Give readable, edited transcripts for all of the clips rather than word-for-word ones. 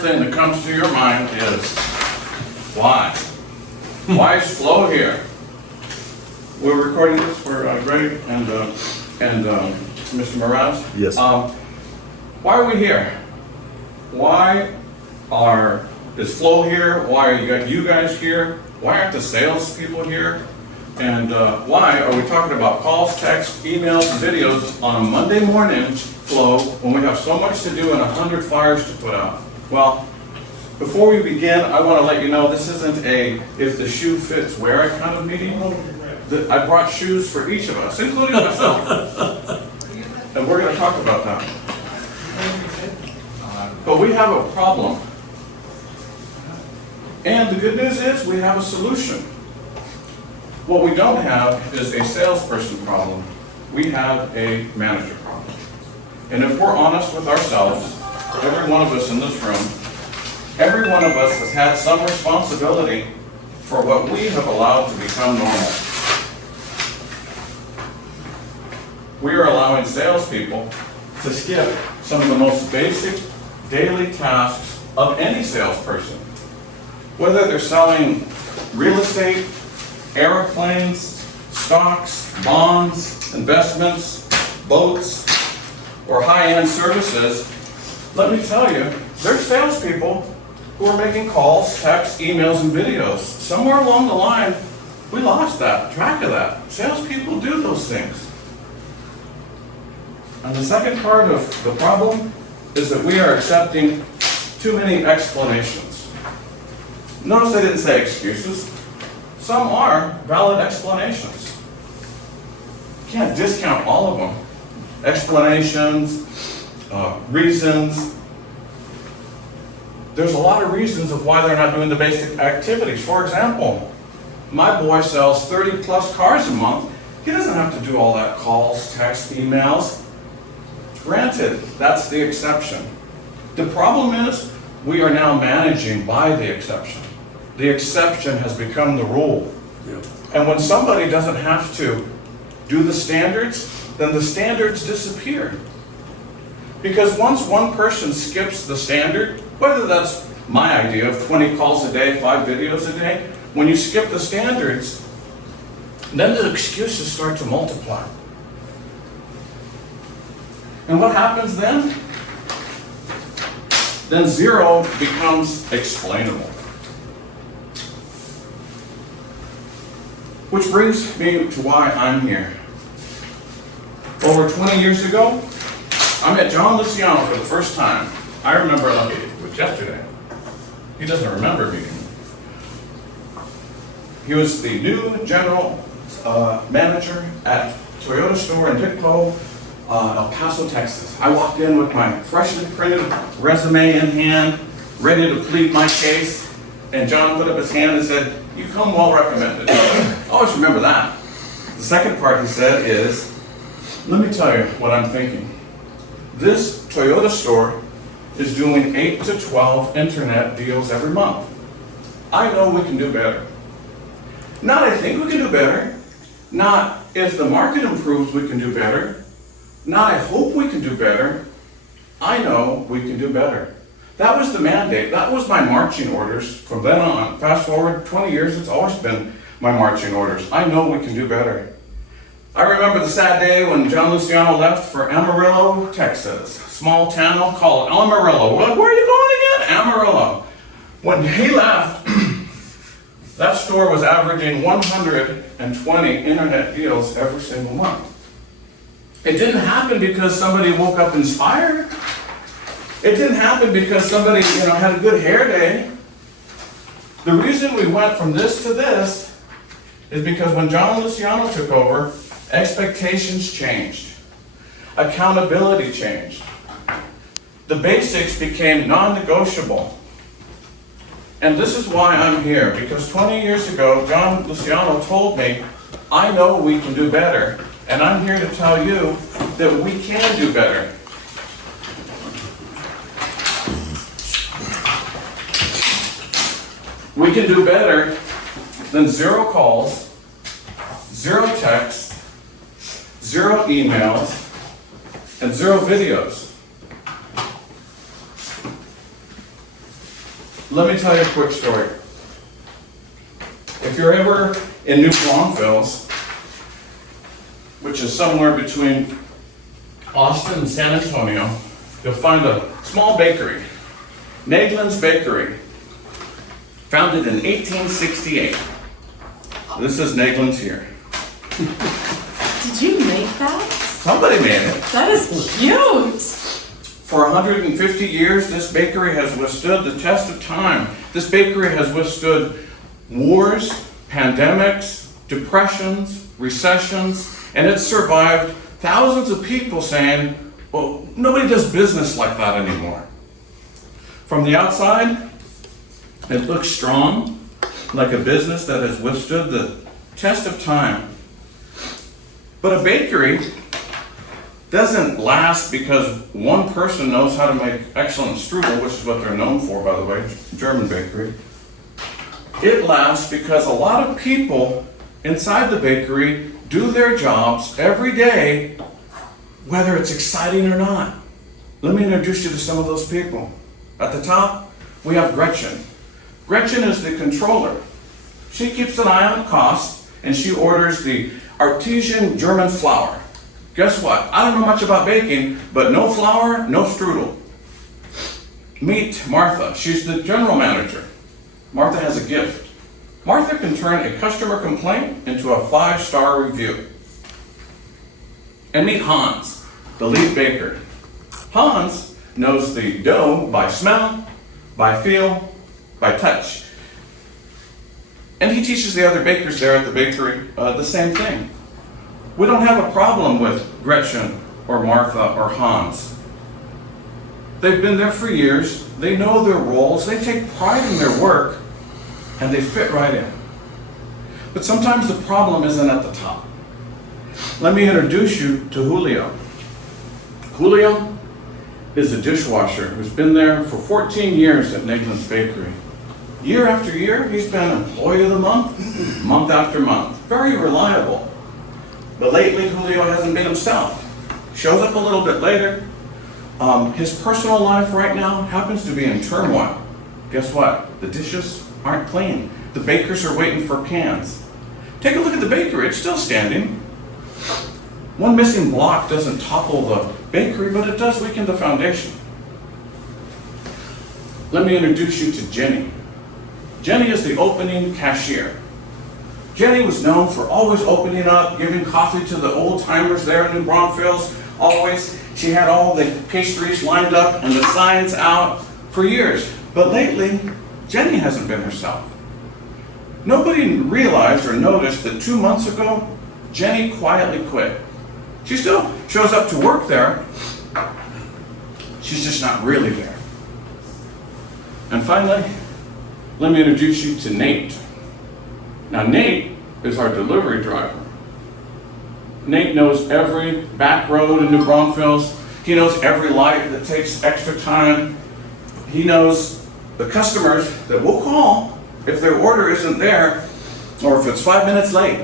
first thing that comes to your mind is, why? Why is Flo here? We're recording this for Greg and Mr. Mraz. Yes. Why are we here? Why is Flo here? Why are you guys here? Why aren't the sales people here? And why are we talking about calls, texts, emails, and videos on a Monday morning, Flo, when we have so much to do and 100 fires to put out? Well, before we begin, I want to let you know this isn't a if the shoe fits wear it kind of meeting. I brought shoes for each of us, including myself. And we're going to talk about that. But we have a problem. And the good news is we have a solution. What we don't have is a salesperson problem. We have a manager problem. And if we're honest with ourselves, every one of us in this room, every one of us has had some responsibility for what we have allowed to become normal. We are allowing salespeople to skip some of the most basic daily tasks of any salesperson. Whether they're selling real estate, airplanes, stocks, bonds, investments, boats, or high-end services, let me tell you, there's salespeople who are making calls, texts, emails, and videos. Somewhere along the line, we lost track of that. Salespeople do those things. And the second part of the problem is that we are accepting too many explanations. Notice I didn't say excuses. Some are valid explanations. You can't discount all of them. Explanations, reasons. There's a lot of reasons of why they're not doing the basic activities. For example, my boy sells 30 plus cars a month. He doesn't have to do all that calls, texts, emails. Granted, that's the exception. The problem is we are now managing by the exception. The exception has become the rule. Yeah. And when somebody doesn't have to do the standards, then the standards disappear. Because once one person skips the standard, whether that's my idea of 20 calls a day, 5 videos a day, when you skip the standards, then the excuses start to multiply. And what happens then? Then zero becomes explainable. Which brings me to why I'm here. Over 20 years ago, I met John Luciano for the first time. I remember like it was yesterday. He doesn't remember meeting me. He was the new general manager at Toyota store in Dicpo, El Paso, Texas. I walked in with my freshly printed resume in hand, ready to plead my case, and John put up his hand and said, "You come well recommended." I always remember that. The second part he said is, "Let me tell you what I'm thinking. This Toyota store is doing 8 to 12 internet deals every month. I know we can do better. Not I think we can do better. Not if the market improves we can do better. Not I hope we can do better. I know we can do better." That was the mandate. That was my marching orders from then on. Fast forward 20 years, it's always been my marching orders. I know we can do better. I remember the sad day when John Luciano left for Amarillo, Texas. Small town called Amarillo. Where are you going again? Amarillo. When he left, that store was averaging 120 internet deals every single month. It didn't happen because somebody woke up inspired. It didn't happen because somebody, had a good hair day. The reason we went from this to this is because when John Luciano took over, expectations changed. Accountability changed. The basics became non-negotiable. And this is why I'm here, because 20 years ago, John Luciano told me, "I know we can do better." And I'm here to tell you that we can do better. We can do better than 0 calls, 0 texts, 0 emails, and 0 videos. Let me tell you a quick story. If you're ever in New Braunfels, which is somewhere between Austin and San Antonio, you'll find a small bakery, Naglin's Bakery, founded in 1868. This is Naglin's here. Did you make that? Somebody made it. That is cute. For 150 years, this bakery has withstood the test of time. This bakery has withstood wars, pandemics, depressions, recessions, and it's survived thousands of people saying, well, nobody does business like that anymore. From the outside, it looks strong, like a business that has withstood the test of time. But a bakery doesn't last because one person knows how to make excellent strudel, which is what they're known for, by the way, German bakery. It lasts because a lot of people inside the bakery do their jobs every day, whether it's exciting or not. Let me introduce you to some of those people. At the top, we have Gretchen. Gretchen is the controller. She keeps an eye on costs, and she orders the artesian German flour. Guess what? I don't know much about baking, but no flour, no strudel. Meet Martha. She's the general manager. Martha has a gift. Martha can turn a customer complaint into a 5-star review. And meet Hans, the lead baker. Hans knows the dough by smell, by feel, by touch. And he teaches the other bakers there at the bakery the same thing. We don't have a problem with Gretchen or Martha or Hans. They've been there for years, they know their roles, they take pride in their work, and they fit right in. But sometimes the problem isn't at the top. Let me introduce you to Julio. Julio is a dishwasher who's been there for 14 years at Naglin's Bakery. Year after year, he's been Employee of the Month, month after month. Very reliable. But lately, Julio hasn't been himself. Shows up a little bit later. His personal life right now happens to be in turmoil. Guess what? The dishes aren't clean. The bakers are waiting for pans. Take a look at the bakery, it's still standing. One missing block doesn't topple the bakery, but it does weaken the foundation. Let me introduce you to Jenny. Jenny is the opening cashier. Jenny was known for always opening up, giving coffee to the old timers there in New Braunfels. Always, she had all the pastries lined up and the signs out for years. But lately, Jenny hasn't been herself. Nobody realized or noticed that 2 months ago, Jenny quietly quit. She still shows up to work there. She's just not really there. And finally, let me introduce you to Nate. Now, Nate is our delivery driver. Nate knows every back road in New Braunfels. He knows every light that takes extra time. He knows the customers that we'll call if their order isn't there or if it's 5 minutes late.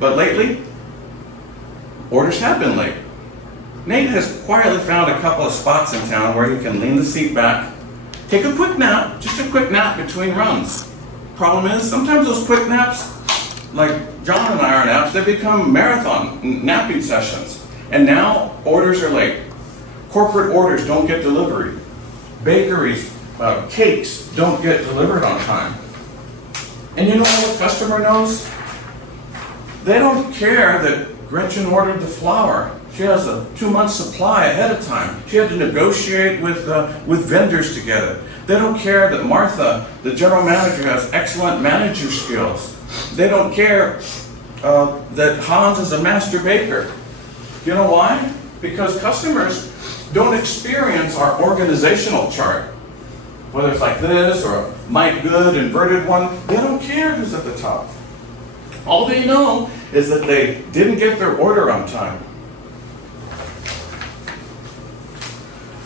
But lately, orders have been late. Nate has quietly found a couple of spots in town where he can lean the seat back, take a quick nap, just a quick nap between runs. Problem is, sometimes those quick naps, like John and I are naps, they become marathon napping sessions. And now, orders are late. Corporate orders don't get delivered. Bakeries, cakes don't get delivered on time. And you know what the customer knows? They don't care that Gretchen ordered the flour. She has a 2-month supply ahead of time. She had to negotiate with vendors to get it. They don't care that Martha, the general manager, has excellent manager skills. They don't care that Hans is a master baker. You know why? Because customers don't experience our organizational chart. Whether it's like this or a Mike Good inverted one, they don't care who's at the top. All they know is that they didn't get their order on time.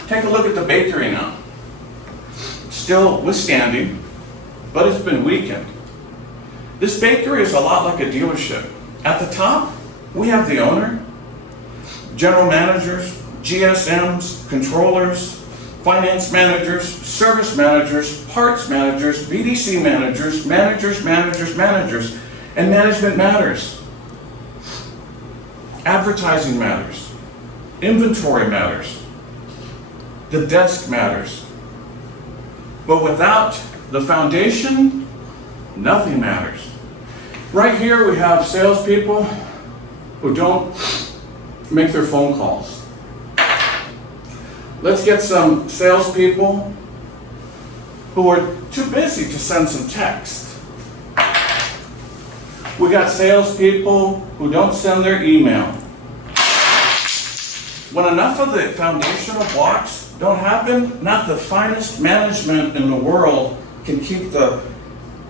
Take a look at the bakery now. Still withstanding, but it's been weakened. This bakery is a lot like a dealership. At the top, we have the owner, general managers, GSMs, controllers, finance managers, service managers, parts managers, BDC managers, managers, and management matters. Advertising matters. Inventory matters. The desk matters. But without the foundation, nothing matters. Right here we have salespeople who don't make their phone calls. Let's get some salespeople who are too busy to send some text. We got salespeople who don't send their email. When enough of the foundational blocks don't happen, not the finest management in the world can keep the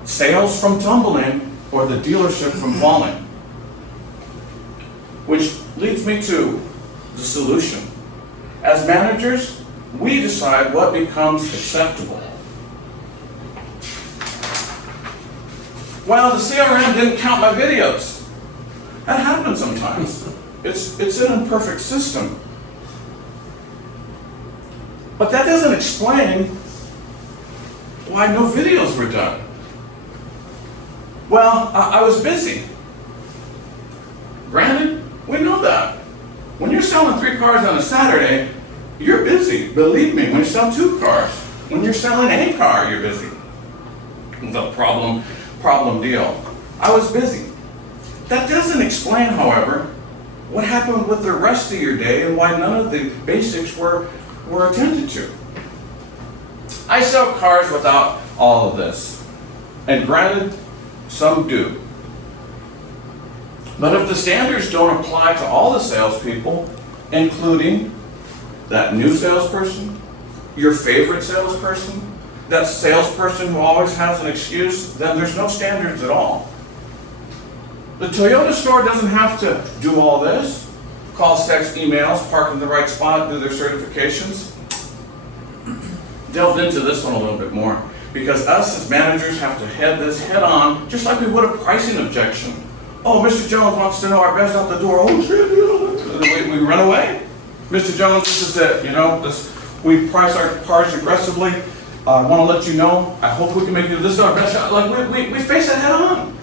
sales from tumbling or the dealership from falling. Which leads me to the solution. As managers, we decide what becomes acceptable. Well, the CRM didn't count my videos. That happens sometimes. It's an imperfect system. But that doesn't explain why no videos were done. Well, I was busy. Granted, we know that. When you're selling 3 cars on a Saturday, you're busy. Believe me, when you sell 2 cars, when you're selling any car, you're busy. The problem deal. I was busy. That doesn't explain, however, what happened with the rest of your day and why none of the basics were attended to. I sell cars without all of this. And granted, some do. But if the standards don't apply to all the salespeople, including that new salesperson, your favorite salesperson, that salesperson who always has an excuse, then there's no standards at all. The Toyota store doesn't have to do all this. Calls, texts, emails, park in the right spot, do their certifications. Delved into this one a little bit more because us as managers have to head this head on, just like we would a pricing objection. Oh, Mr. Jones wants to know our best out the door. Oh, shit, we run away. Mr. Jones, this is it. We price our cars aggressively. I want to let you know. I hope we can make you this our best shot. Like we face it head on,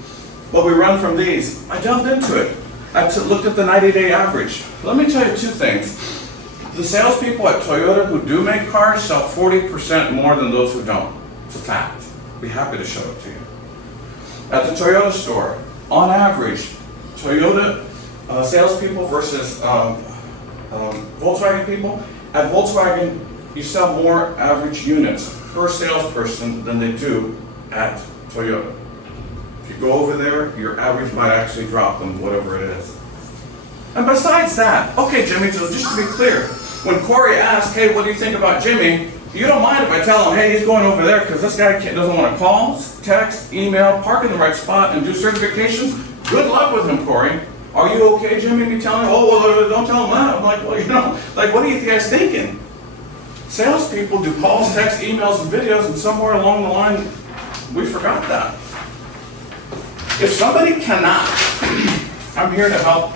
but we run from these. I delved into it. I looked at the 90-day average. Let me tell you 2 things. The salespeople at Toyota who do make cars sell 40% more than those who don't. It's a fact. I'd be happy to show it to you. At the Toyota store, on average, Toyota salespeople versus Volkswagen people. At Volkswagen, you sell more average units per salesperson than they do at Toyota. If you go over there, your average might actually drop them, whatever it is. And besides that, okay, Jimmy, so just to be clear, when Corey asks, hey, what do you think about Jimmy? You don't mind if I tell him, hey, he's going over there because this guy doesn't want to call, text, email, park in the right spot, and do certifications? Good luck with him, Corey. Are you okay, Jimmy, me telling him, oh, well, don't tell him that? I'm like, well, what are you guys thinking? Salespeople do calls, texts, emails, and videos, and somewhere along the line, we forgot that. If somebody cannot, I'm here to help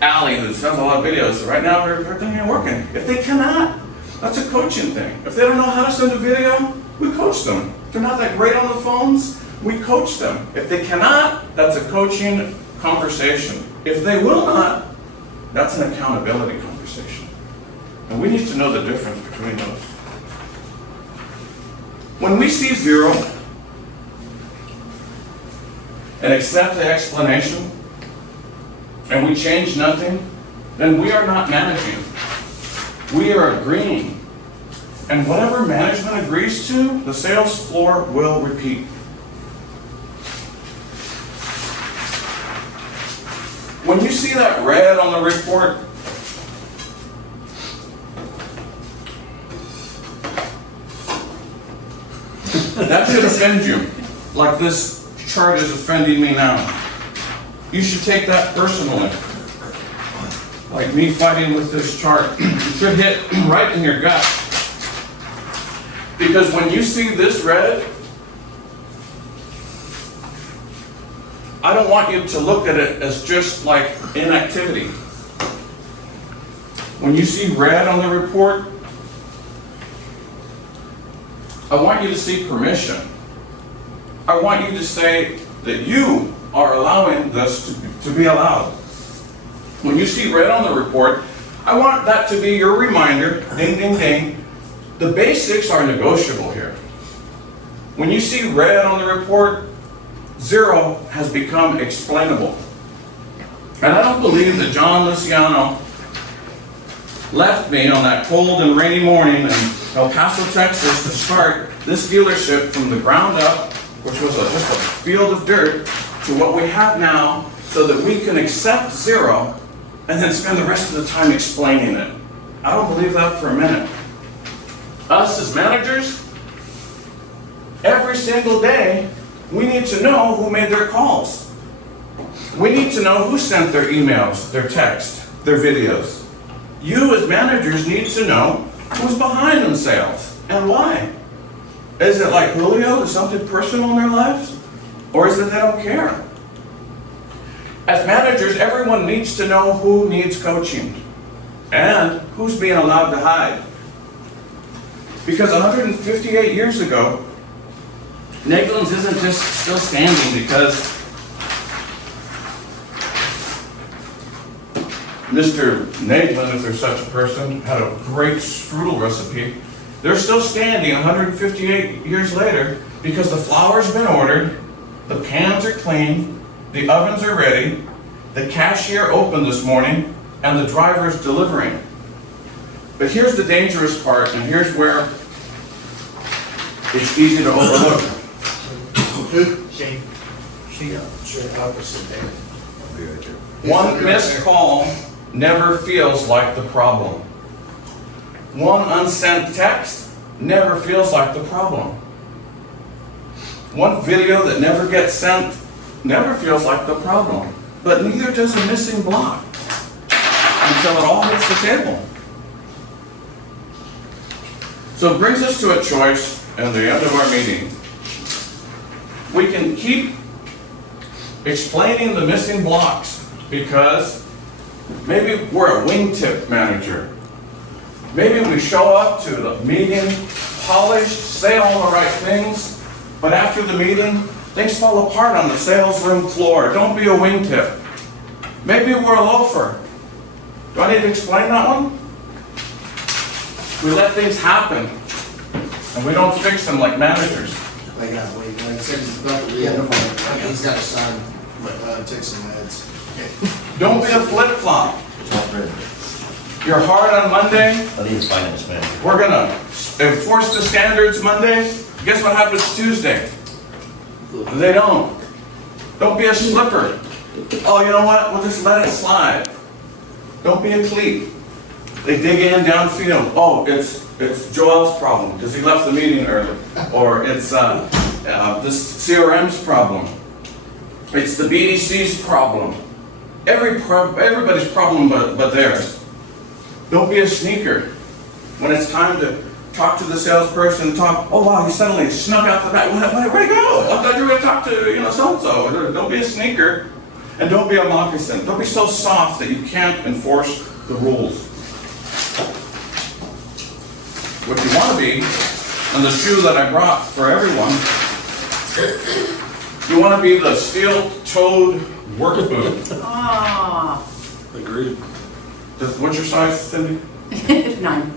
Allie, who sends a lot of videos. So right now, her thing ain't working. If they cannot, that's a coaching thing. If they don't know how to send a video, we coach them. If they're not that great on the phones, we coach them. If they cannot, that's a coaching conversation. If they will not, that's an accountability conversation. And we need to know the difference between those. When we see 0 and accept the explanation, and we change nothing, then we are not managing. We are agreeing. And whatever management agrees to, the sales floor will repeat. When you see that red on the report, that should offend you, like this chart is offending me now. You should take that personally. Like me fighting with this chart. You should hit right in your gut. Because when you see this red, I don't want you to look at it as just like inactivity. When you see red on the report, I want you to see permission. I want you to say that you are allowing this to be allowed. When you see red on the report, I want that to be your reminder, ding, ding, ding. The basics are negotiable here. When you see red on the report, 0 has become explainable. And I don't believe that John Luciano left me on that cold and rainy morning in El Paso, Texas to start this dealership from the ground up, which was just a field of dirt, to what we have now, so that we can accept 0 and then spend the rest of the time explaining it. I don't believe that for a minute. Us as managers, every single day, we need to know who made their calls. We need to know who sent their emails, their texts, their videos. You as managers need to know who's behind in sales and why. Is it like Julio, is something personal in their lives? Or is it they don't care? As managers, everyone needs to know who needs coaching and who's being allowed to hide. Because 158 years ago, Negligence isn't just still standing because Mr. Naglin, if there's such a person, had a great strudel recipe. They're still standing 158 years later because the flour's been ordered, the pans are clean, the ovens are ready, the cashier opened this morning, and the driver's delivering. But here's the dangerous part, and here's where it's easy to overlook. One missed call never feels like the problem. One unsent text never feels like the problem. One video that never gets sent never feels like the problem. But neither does a missing block until it all hits the table. So it brings us to a choice at the end of our meeting. We can keep explaining the missing blocks because maybe we're a wingtip manager. Maybe we show up to the meeting, polished, say all the right things, but after the meeting, things fall apart on the sales room floor. Don't be a wingtip. Maybe we're a loafer. Do I need to explain that one? We let things happen, and we don't fix them like managers. Like I said, he's got a son, take some meds. Don't be a flip-flop. You're hard on Monday. I need to finance manager. We're gonna enforce the standards Monday. Guess what happens Tuesday? They don't. Don't be a slipper. Oh, you know what? We'll just let it slide. Don't be a cleat. They dig in downfield. Oh, it's Joel's problem because he left the meeting early. Or it's this CRM's problem. It's the BDC's problem. Everybody's problem but theirs. Don't be a sneaker. When it's time to talk to the salesperson, oh wow, he suddenly snuck out the back. Where'd he go? I thought you were going to talk to so-and-so. Don't be a sneaker, and don't be a moccasin. Don't be so soft that you can't enforce the rules. What you want to be, and the shoe that I brought for everyone, you want to be the steel-toed work boot. Ah. Agreed. What's your size, Cindy? 9.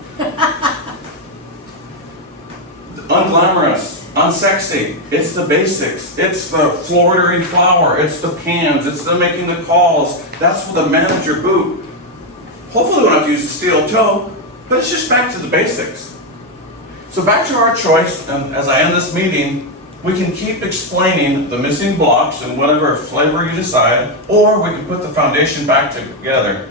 Unglamorous, unsexy. It's the basics. It's the floridary flour. It's the pans. It's the making the calls. That's the manager boot. Hopefully we don't have to use the steel toe, but it's just back to the basics. So back to our choice, and as I end this meeting, we can keep explaining the missing blocks in whatever flavor you decide, or we can put the foundation back together.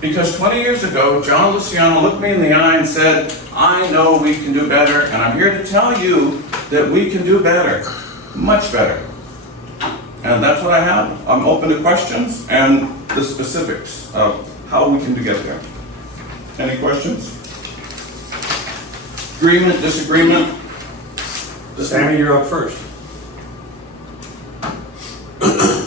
Because 20 years ago, John Luciano looked me in the eye and said, I know we can do better, and I'm here to tell you that we can do better, much better. And that's what I have. I'm open to questions and the specifics of how we can get there. Any questions? Agreement, disagreement? Sammy, you're up first.